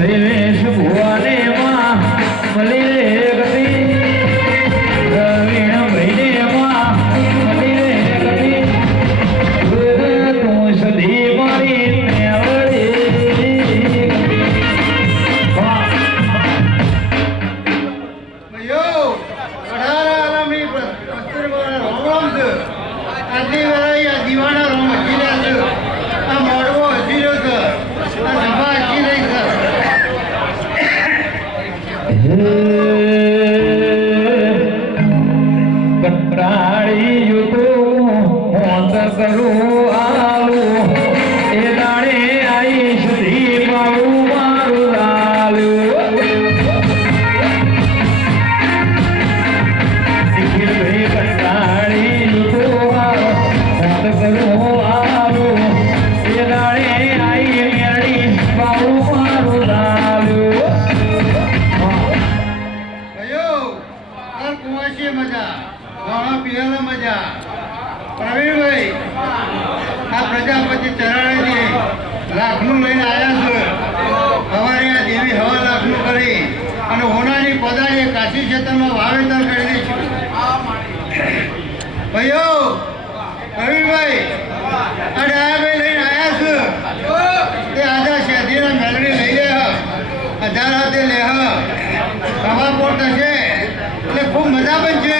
શૈલેષ ભુવાને માં મળી રે ગતિ પ્રવીણ ભાઈને માં મળી રે ગતિ તું સધી મારી પ્રજાપતિ ચરણે લાખનું લઈને આવ્યા છે. સવારે આ દેવી હવા લાખનું કરી અને હોનાની પદાએ કાશી ક્ષેત્રમાં વાવેતર કરી દઈશું. ભાઈઓ પ્રવીણભાઈ આ ડાયાભાઈ લઈને આવ્યા છે તે આજા શેઠીના મેળવી લઈ લે 1000 હાથે લે હવા પોટ થશે એટલે ખૂબ મજા બનશે.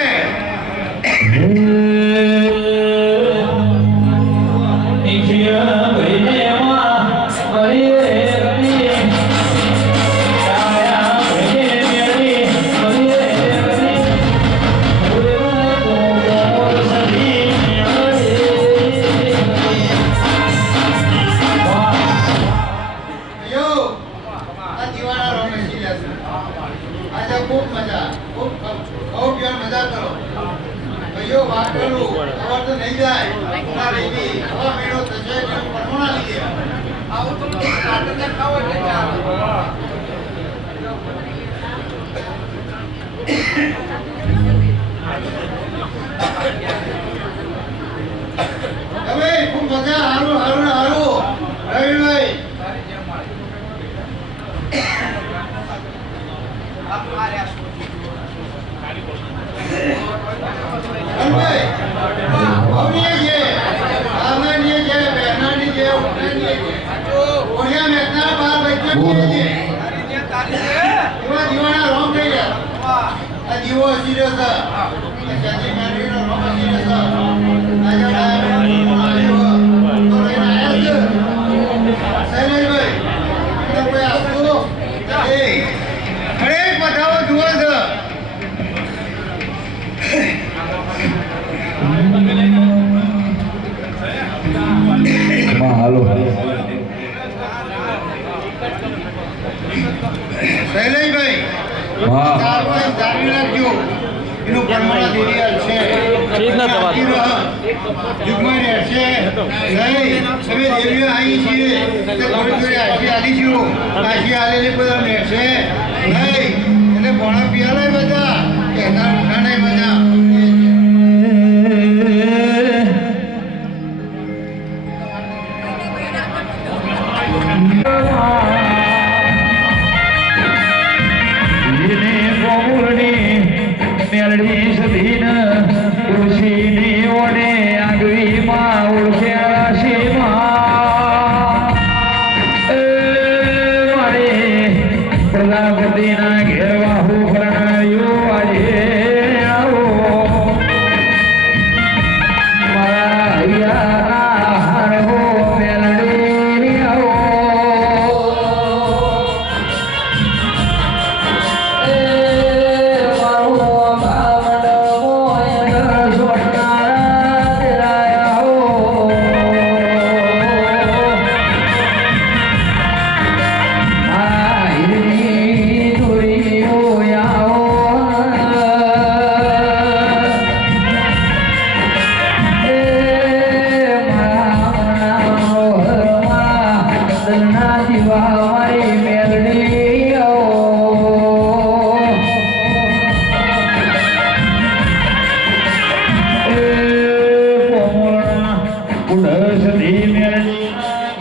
ઉડસ ધીમે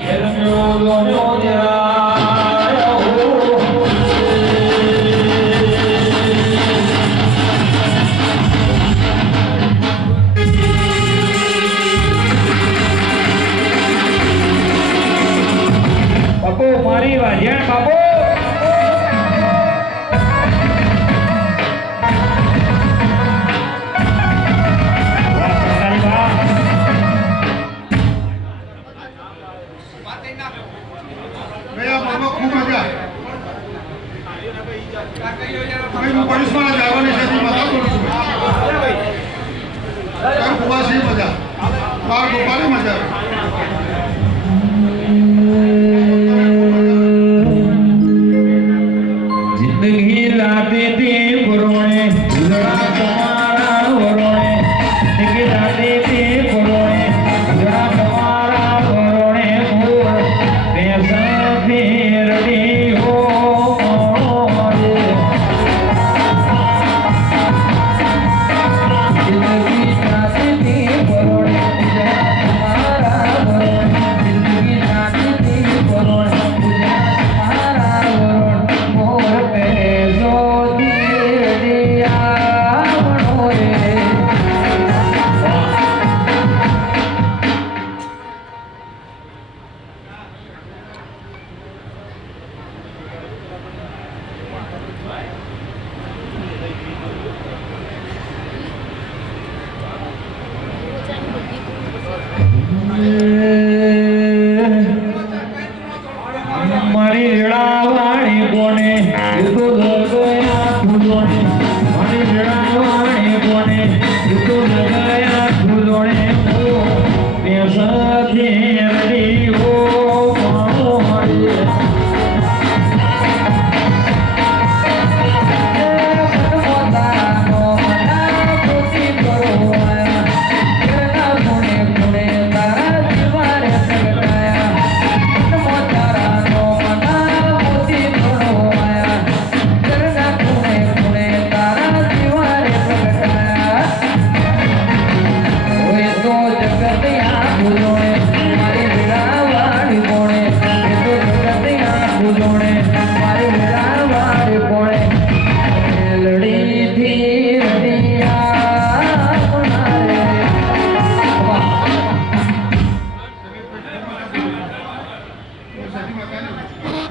હેરમ્યો દોનો દેરાયો બાપુ મારી વાજિયાણ બાપુ ભૈયા બાબા ખૂબ મજા ભાઈ હું પોલીસમાં જવાની છે મજા કરું છું તાર ખુબા છે મજા બાર ગોપાલી મજા જિંદગી લાતી થી પુરોણે ઉજળા તમારા વરોણે જિંદગી લાતી થી પુરોણે ઉજળા તમારા વરોણે મોર પેસા ફેરડી હો જિંદગી લાતી થી પુરોણે ઉજળા તમારા વરોણે જિંદગી લાતી થી પુરોણે ઉજળા તમારા વરોણે મોર પેસો દીડિયા મણોરે મારી રેડાવાણી કોને એ તો લગાયા ફૂલોને મારી રેડાવાણી કોને એ તો લગાયા ફૂલોને ઓ પેસાથી રડી હો મારી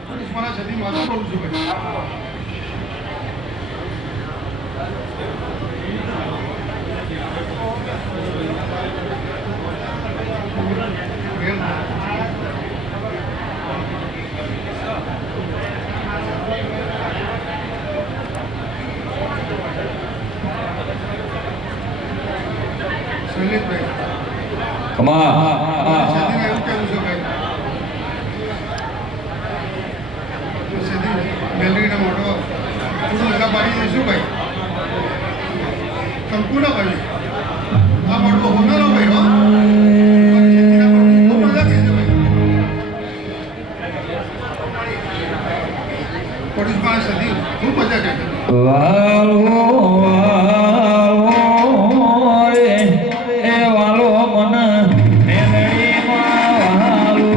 પોલીસમાં સદી મજા કરું છું શૈલેષભાઈ કમા સદીમાં એવું કેવું છે ભાઈ સદી મેલડીનો મોટો પૂરું લગા પાડી દઈશું ભાઈ સંપૂર્ણ ભાઈ આ મોટો હોનારો ભાઈ હો ખૂબ મજા કહે છે ભાઈ પોલીસમાં સદી ખૂબ મજા કહે છે વાલો રે એ વાલો મન મેલડીમાં વાલો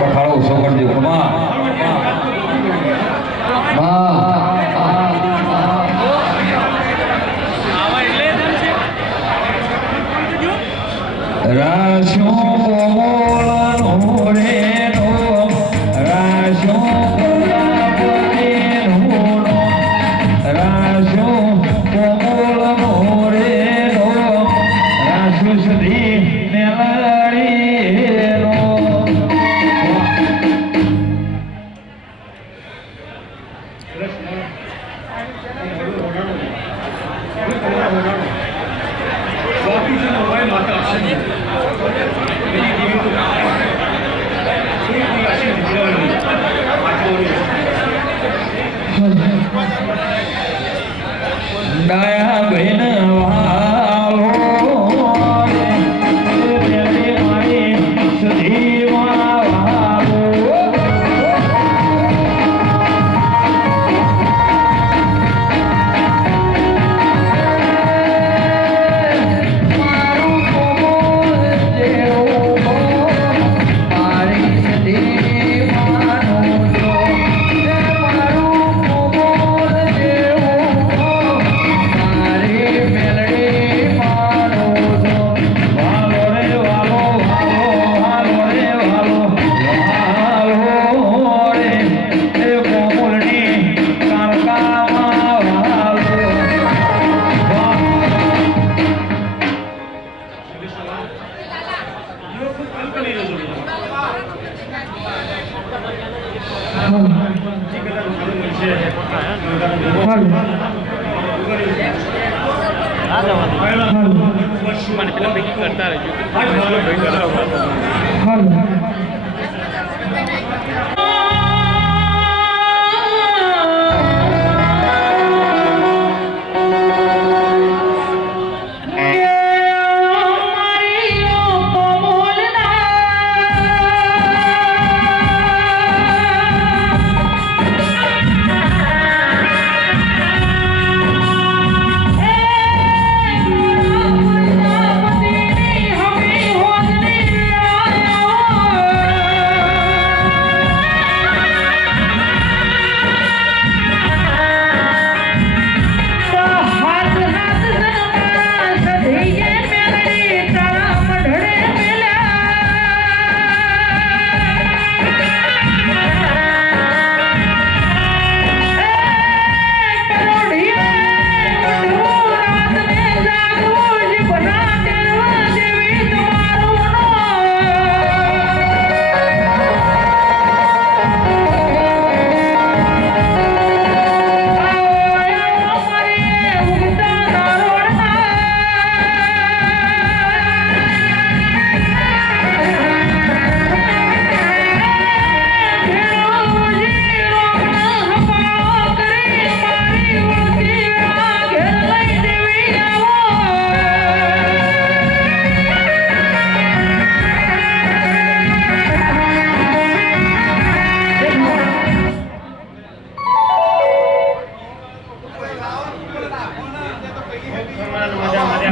પખાડો ઉસો કરજો કમા રાશો કોમળનો રે નો રાશો કોમળનો રાશો કોમળનો રે નો રાશો સદી મેલડી નો ડાયા બહેન વાલો રે મારી સધીમાં વાલો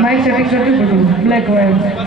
માઇક સેટિંગ કરી બધું બ્લેક વાયર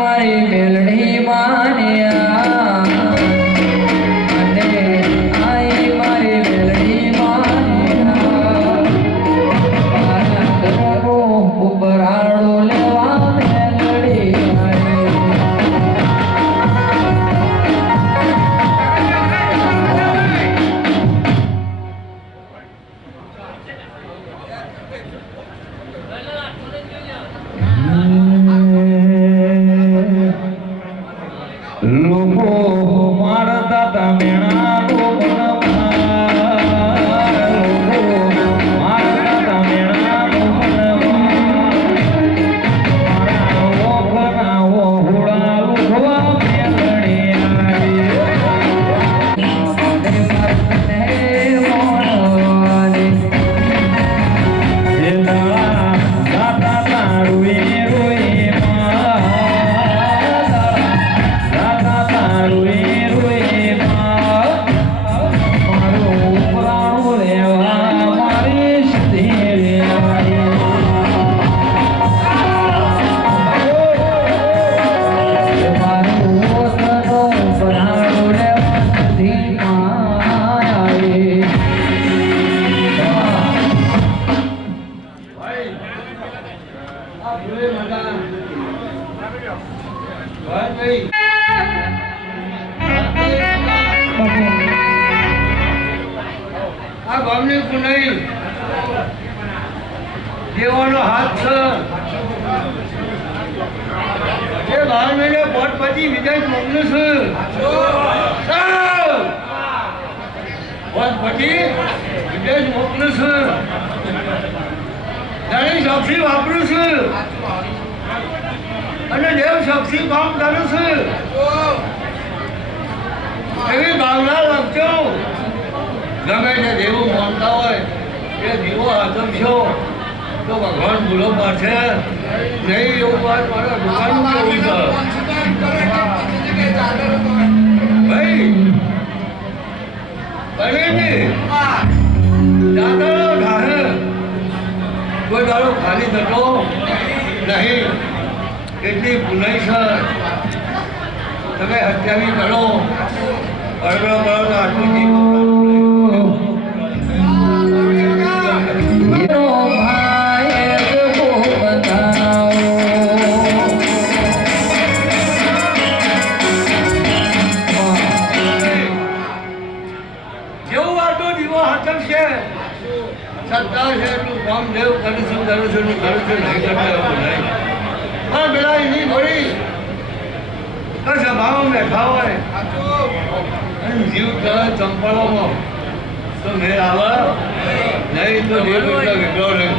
મારી મેલડી માન્યા અને ગામની કુનાઈ દેવાનો હાથ છે એ 12 મહિને પોટ પછી વિદેશ મોકલું છું પોટ પછી વિદેશ મોકલું છું ઘણી શોખી વાપરું છું અને દેવ શોખી કામ કરું છું એવી ભાવના રાખજો ગમે તે દેવું માનતા હોય એ દીવો આચમશો તો ભગવાન ભૂલો પાડશે નહીં એવું વાત મારા દુકાનનું કેવું છે ભાઈ બનેજી દાદા ઢાહે કોઈ દાડો ખાલી થતો નહીં એટલી પુનાઈ છે તમે હત્યાવી કરો બરોબર બરોબર આટલું જીવ સત્તા છે એટલું કામ દેવ કરું છું નહીં કરતા એવું નહીં પણ પેલા એની થોડી સભામાં બેઠા હોય અને જીવ કરે ચંપલોમાં તો મેં આવે નહીં તો દેવ એટલા વિગ્રહ નહીં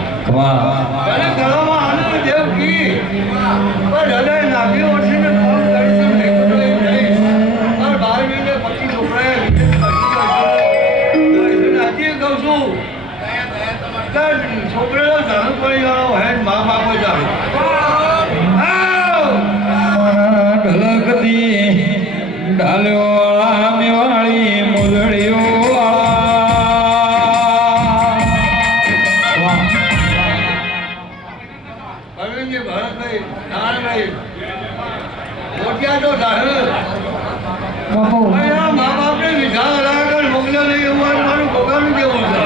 અને ગળામાં આનંદ દેવ કી પણ હૃદય નાભી ઓછીને કામ કરીશું નહીં કરતો એવું નહીં પણ 12 મહિને પછી છોકરાએ હજી કહું છું છોકરો જાણું પડી ગયો હે મા બાપો જાણું ઢલકતી ડાલ્યો મેવાળી મુદળીઓ અરવિંદજી ભરતભાઈ નારાયણભાઈ મોટિયા તો જાહેર મા બાપને વિધા આગળ મોકલ્યો નહીં એવું મારું ભગવાનનું કેવું છે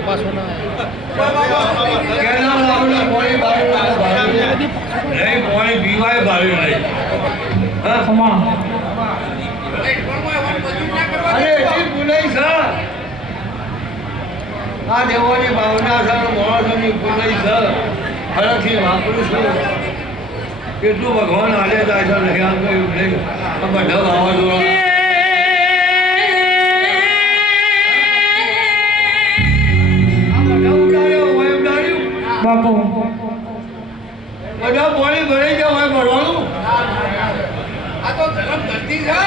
પાછો ના પીવાય ભાવ્યું નહીં અરે એટલી પુનાઈ છે આ દેવોની ભાવના છે માણસોની પુનાઈ છે ફરકથી વાપરું છું કેટલું ભગવાન હાલે જાય છે નહીં આમ કહ્યું નહીં બધા વાવાઝોડા બાપુ બધા પાણી ભરાઈ જાય હોય ભરવાનું આ તો ધર્મ ધરતી છે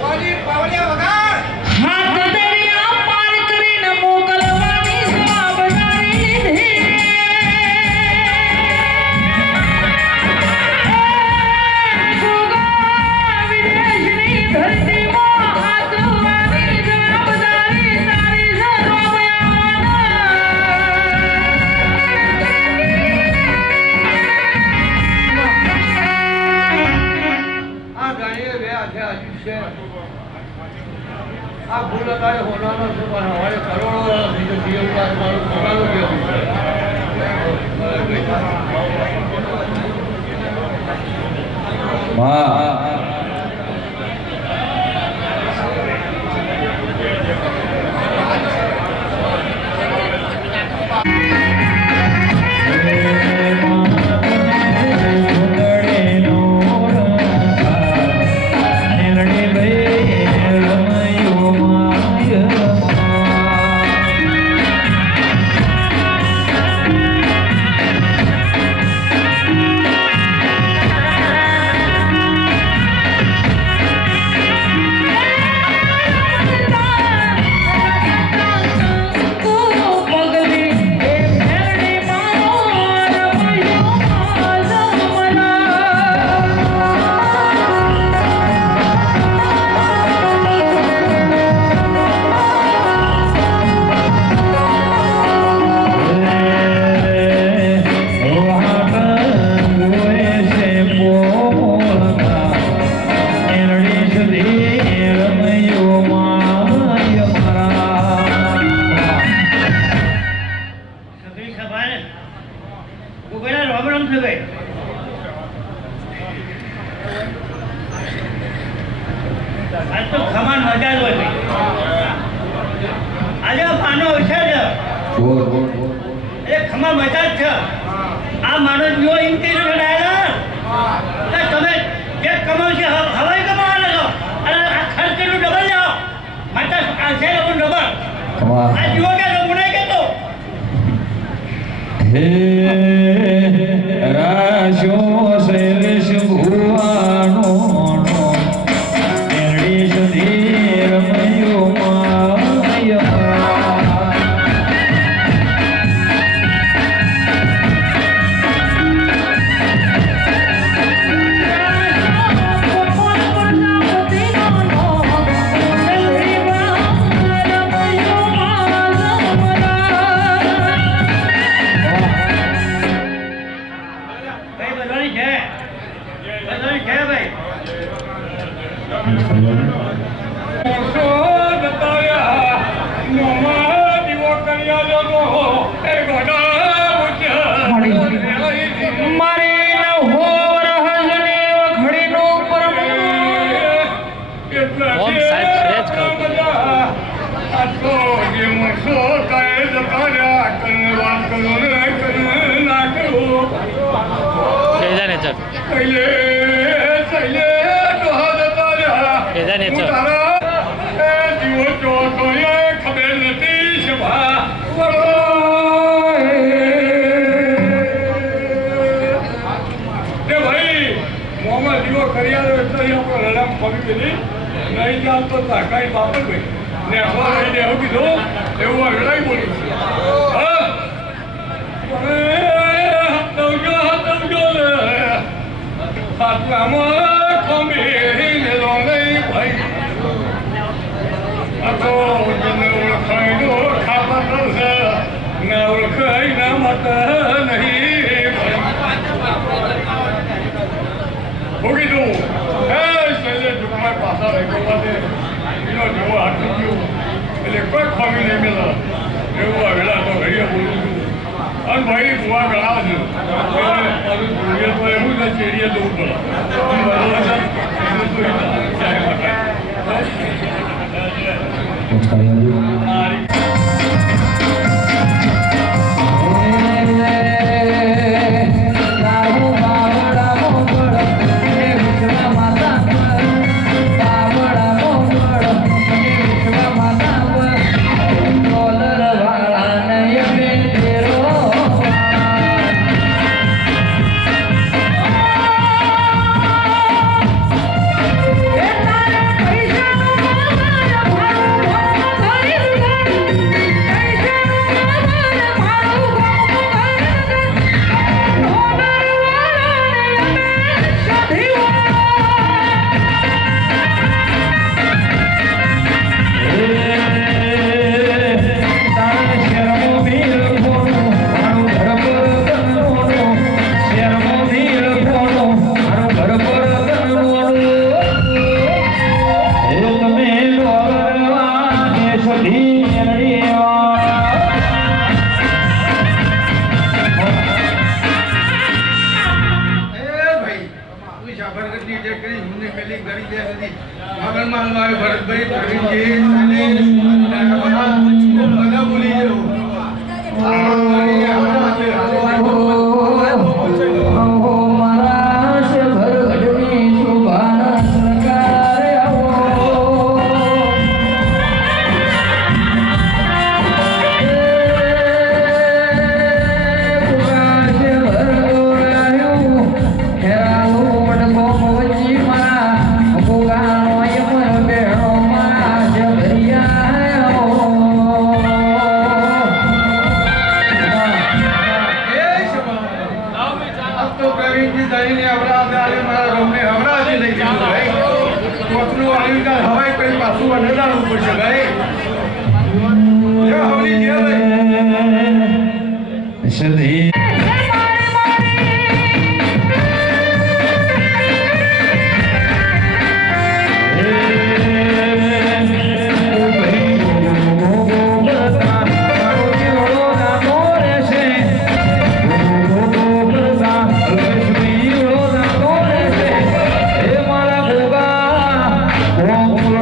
પાણી પાવલિયા વગર હાથ દરિયા પાર કરીને મોકલવાની જવાબદારી લીધી વિદેશની ધરતીમાં હાથવાની જવાબદારી તારી છે આ જાણીએ બે હાથે હાજર છે આ ભૂલ અત્યારે હોનાનો છે પણ હવે કરોડો થઈ જશે એવું વાત મારું પોતાનું કેવું છે આજ તો ખમાન મજા જ હોય ભાઈ. આજે માનો અવસર છે એટલે ખમા મજા જ છે. આ માણસ જો ઇન્ટિરિયર બનાવેલા તમે જે કમાવ છે હવાઈ કમાવાના છો અને આ ખર્ચનું ડબલ જાઓ માટે આ છે લોકો ડબલ આ જીવો કે ગુનાય કેતો હે રાજો શૈલેષ ભુવાનો એરડી સુધીર મયો નહીં જાવ તો તાકાઈ બાપર ભાઈ ને રહીને એવું કીધું એવું આગળ બોલ્યું આત્મામાં ખમીને લો નહીં ભાઈ આ તો જેને ઓળખાય ખાતા કરશે ના ઓળખાય ના મત નહીં ભોગી દઉં પાછા રહેવા માટે એનો જેવો હાથી ગયો એટલે કોઈ ખામી નહીં મળે એવું આવેલા તો ઘડીએ બોલું છું અને ભાઈ બુવા ગળા છે જોઈએ તો એવું જ ચેડીએ જવું પડે Oh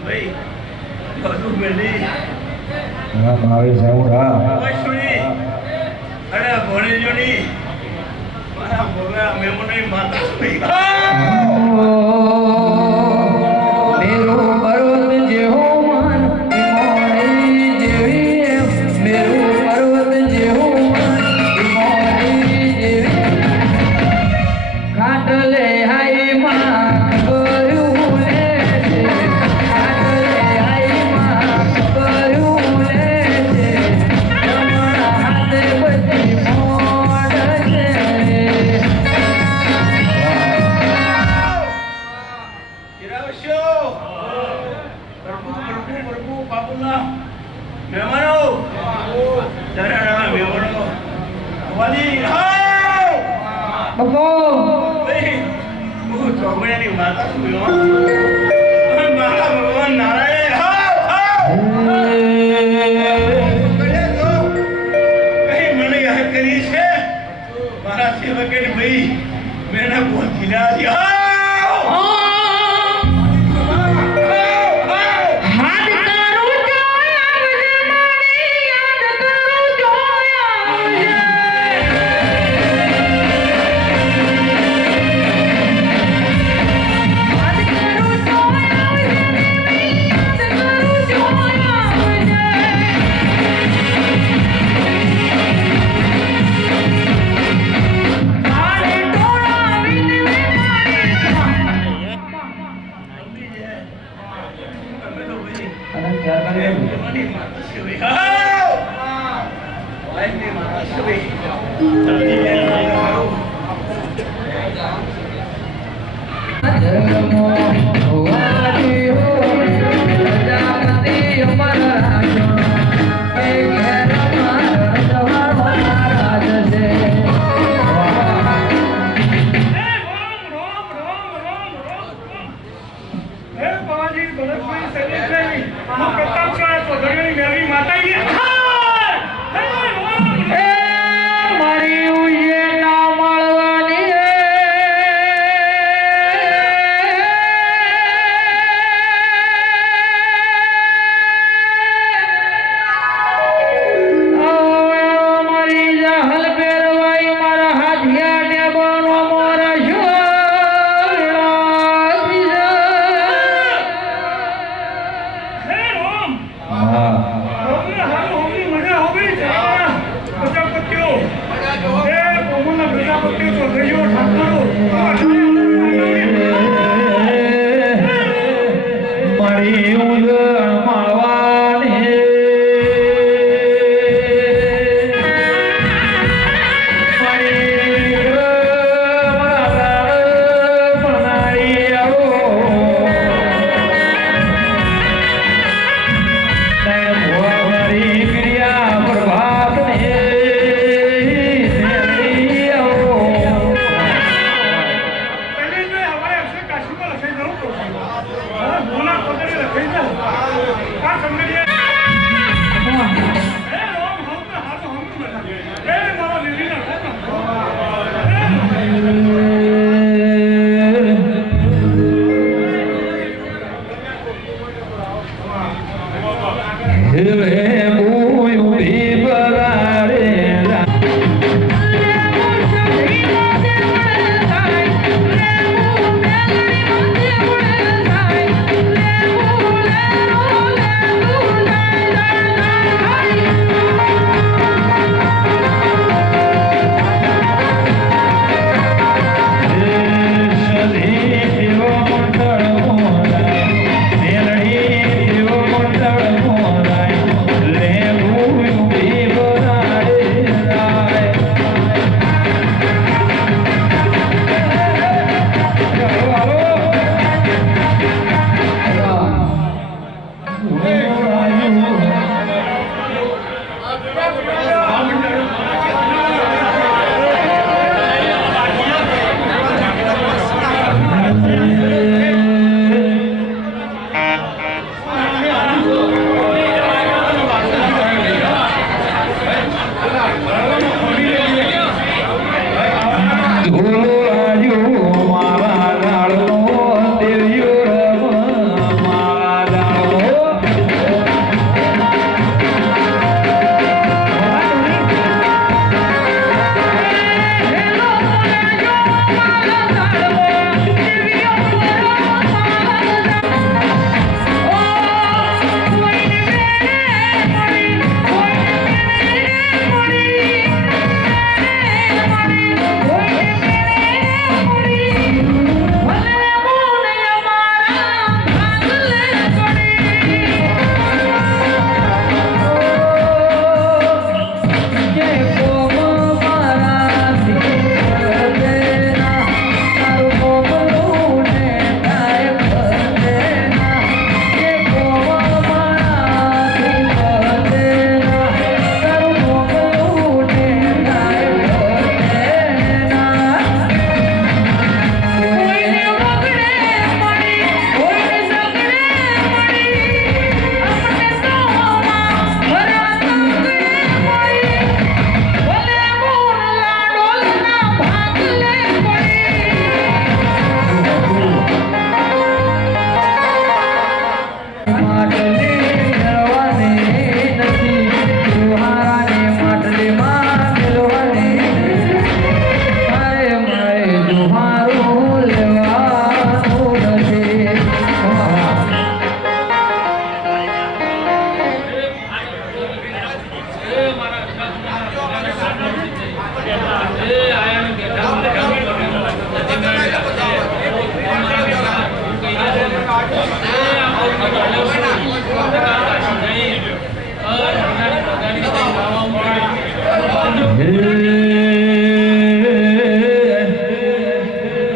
ભાઈ બધું મેલી ભાવે સાવરા અરે ભણેજોની મારા ભોગા મેમોની માતા સુઈ મેરો પર્વત જેવો મન મોરી જેવી મેરો પર્વત જેવો મન મોરી જેવી ખાટલે હાઈ માં કર્યું લે છે ખાટલે હાઈ માં કર્યું લે છે તમારા હાથે બધી મોડ છે હિરાવશો પ્રભુ બાપુના મહેમાનો તારા મહેમાનો વાલી હાવ ભાઈ હું ચોકડિયાની માતા છું મારા ભગવાન નારાયણ હાવ હાવ કઈ મને યાદ કરી છે મારા સેવકની ભાઈ મેં બોલ ખીલા દિયા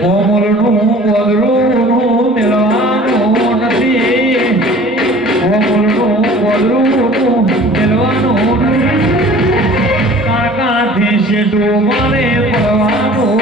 કોમલનું ગોદરું મેળવાનું નથી, કોમલનું ગોદરું મેળવાનું કાકાથી શેઠું મારે પડવાનું.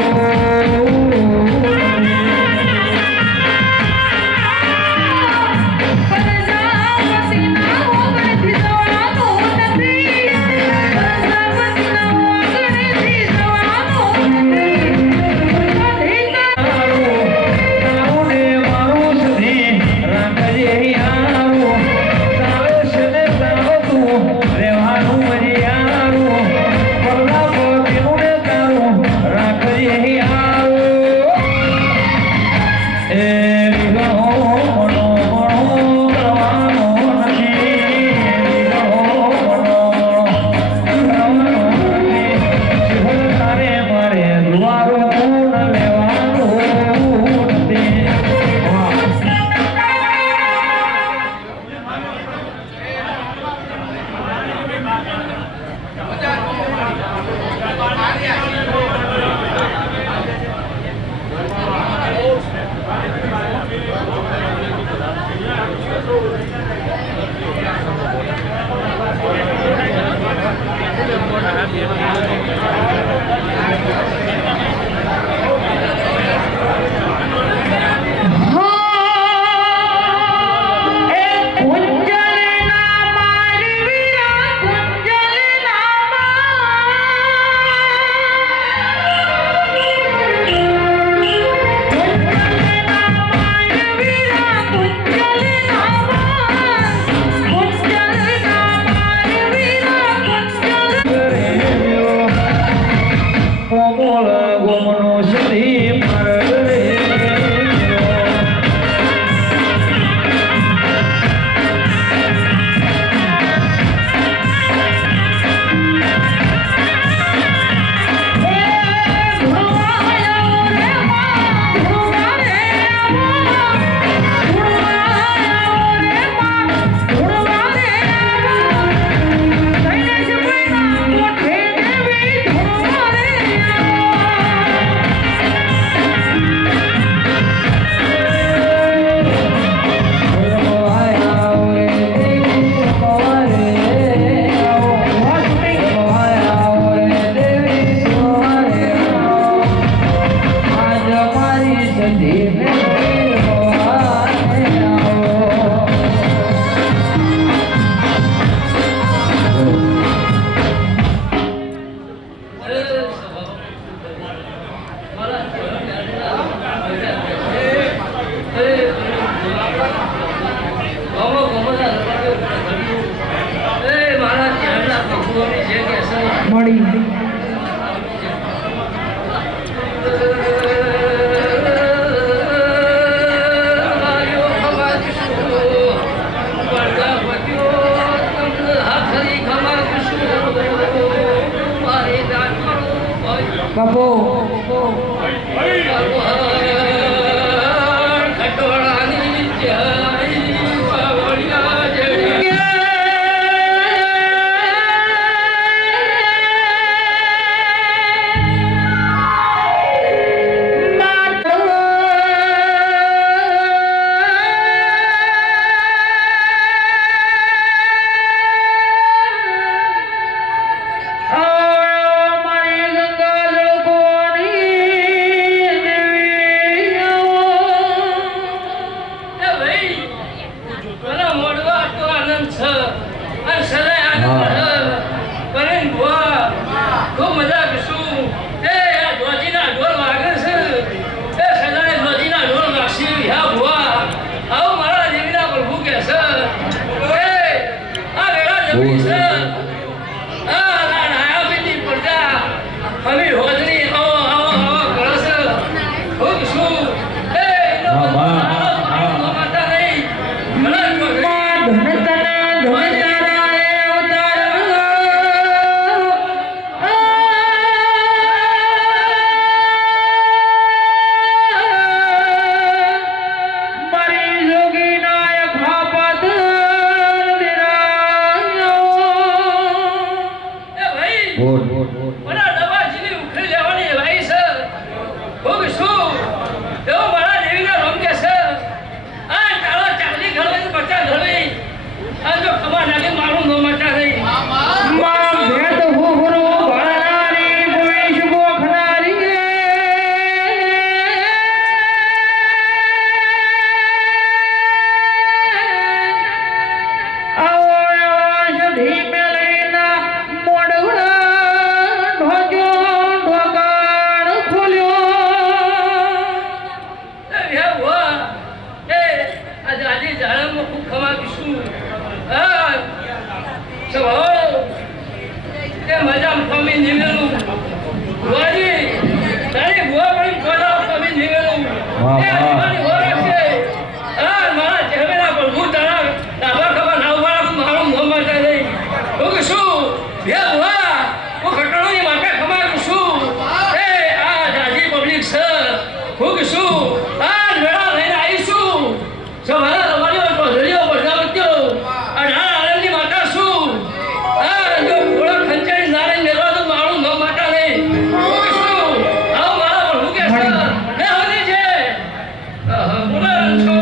મારી ગંગા જળ કોની દેવી મને દવાજીની ઉખડી લેવાની ભાઈ છે હું શું એવો મારા દેવીનો રમ કે છે આ તારો ચાલી ઘડવે બચા ઘડવે આ જો ખબર લાગે મારું નો મચા રહી માં ભેટ હોરો ભણારી ભવિષ્ય બોખનારી આવો આવાજ ધીમે લઈના મોડવડા ઢોજો ઢોકાણ ખોલ્યો હે વા એ આજે આજે જાળમાં ખૂબ ખમાવીશું હા સવાલ કે મજા ફમી નીવેલું વાજી તારી બુઆ પણ કોલા ફમી નીવેલું વાહ, એ વાહ. દીવાની હોરા છે હા મારા ચહેરા પર હું તારા ડાબા ખબર ના ઉભા મારું મોં માતા નહીં હું કે શું બે બુઆ હું ખટણોની માટે ખમાવું છું એ આ જાજી પબ્લિક છે હું કે શું આ મેળા લઈને આવીશું સવારે રમાડ્યો પધરીઓ બધાવત્યો અઢાર આનંદની માતા શું આ જો થોડો ખંચાઈ નારાયણ મેળવા તો મારું ન માતા નહીં હું કે શું આવો મારા પર હું કે છે ને હોની છે બોલે છો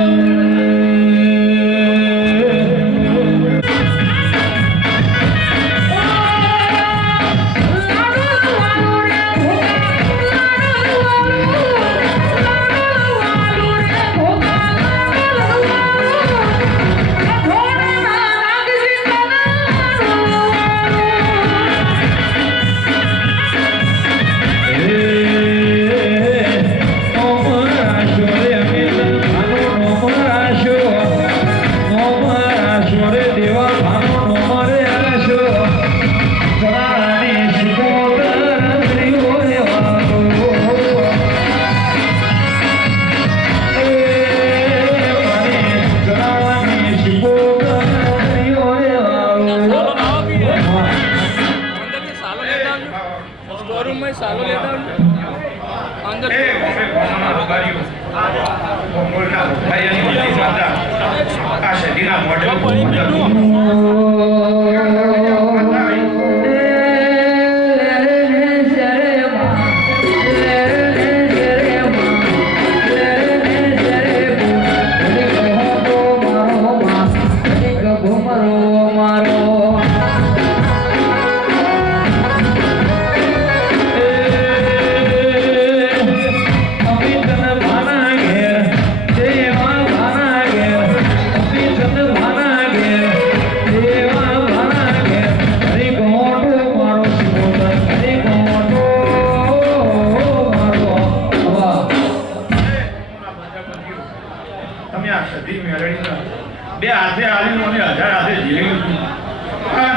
બે હાથે આવીને મને 1000 હાથે જીવી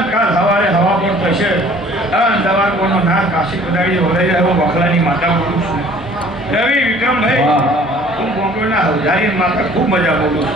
કાલ સવારે હવા પણ થશે દવા કોનો ના કાશી કદાડી ઓલાઈ એવો બખલાની માતા બોલું છું રવિ વિક્રમભાઈ હું ગોંગોળના હજારી માતા ખૂબ મજા બોલું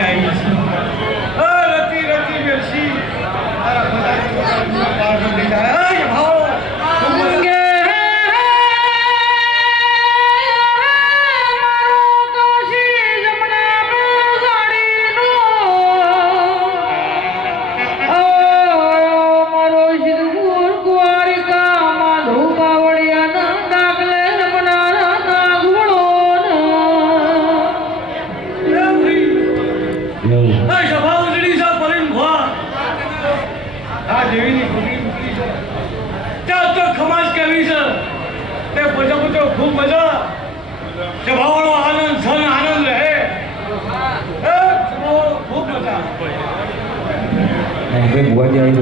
રતી આવી છે રતી રતી બેસી તારા બધા પાર દીધા ભાવ ખૂબ મજા સભાવાળો આનંદ સન આનંદ રહે ખૂબ મજા બુઆજી આવી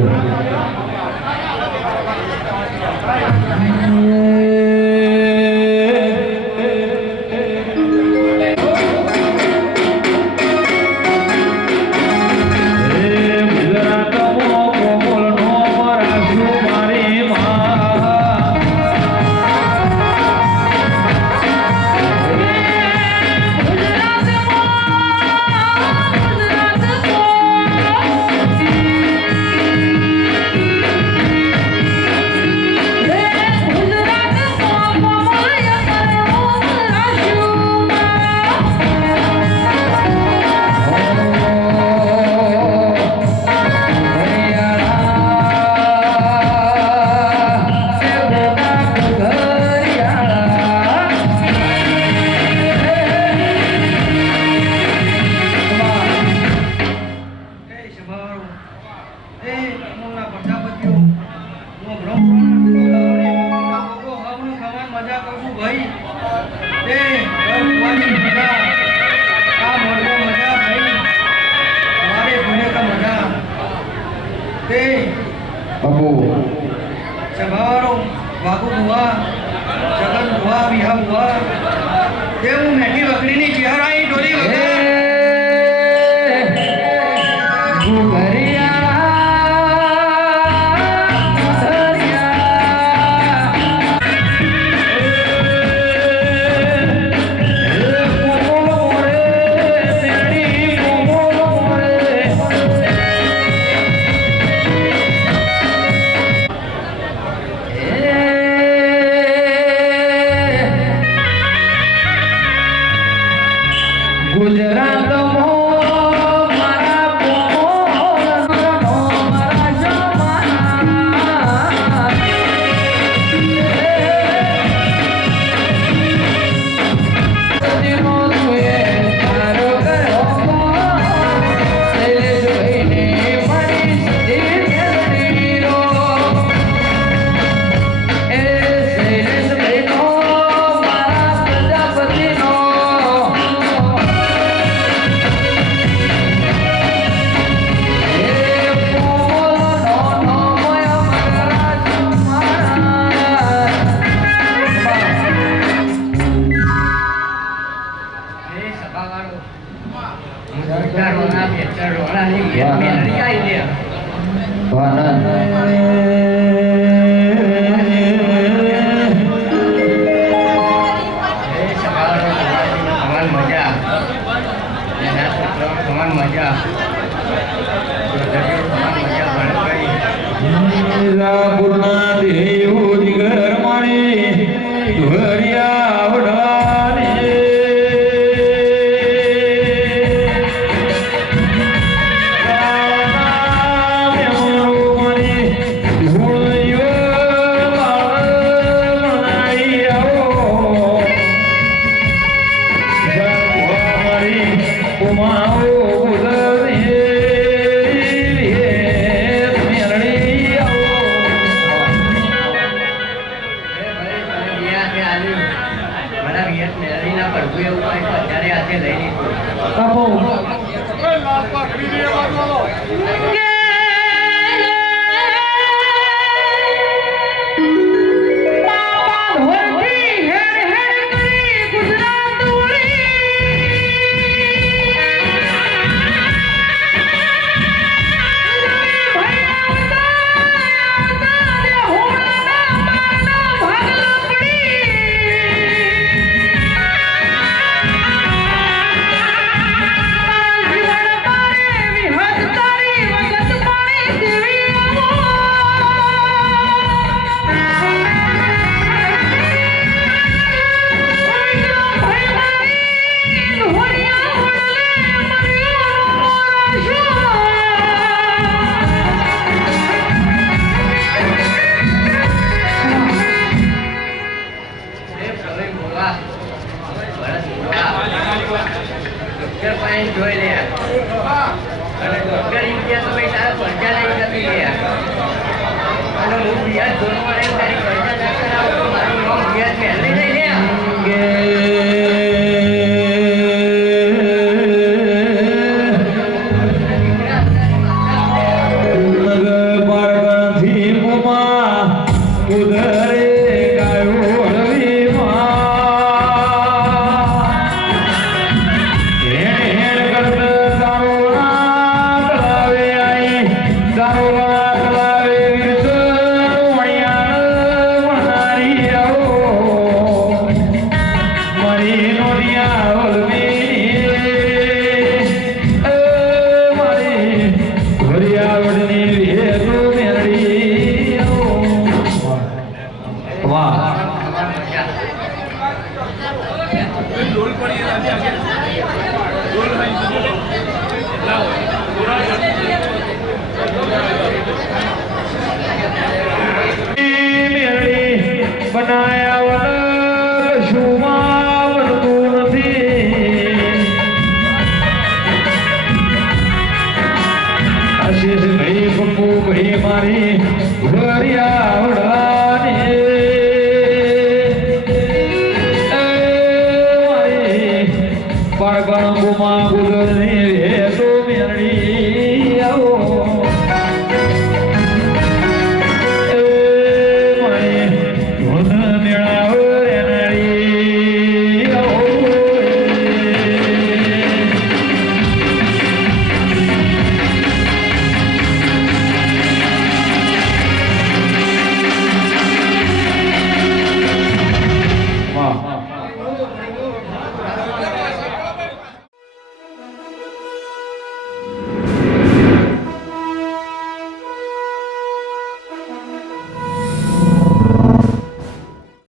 સભાવાળો વાઘુ બુઆ જગન બુઆ વિહા બુઆ તે હું મેઠી વકડીની ચહેરાની ડોલી વગર પૂર્ણા દેવ દિગર માણી ધુરિયા વડાને જીવન જોઈ લે અને ગરીબ કે તો ભાઈ તારા પડજા લઈ જતી લે અને હું વ્યાજ ધોરણમાં લઈને તારી પડજા નાખતા આવું તો મારું નામ વ્યાજ મેળવી લઈ લે બનાયા વગર શુંમાં બનતું નથી આશીષ ભાઈ પપ્પુ ભાઈ મારી ભરિયા વડાની મારી બાળગણ ગુમા ગુજરની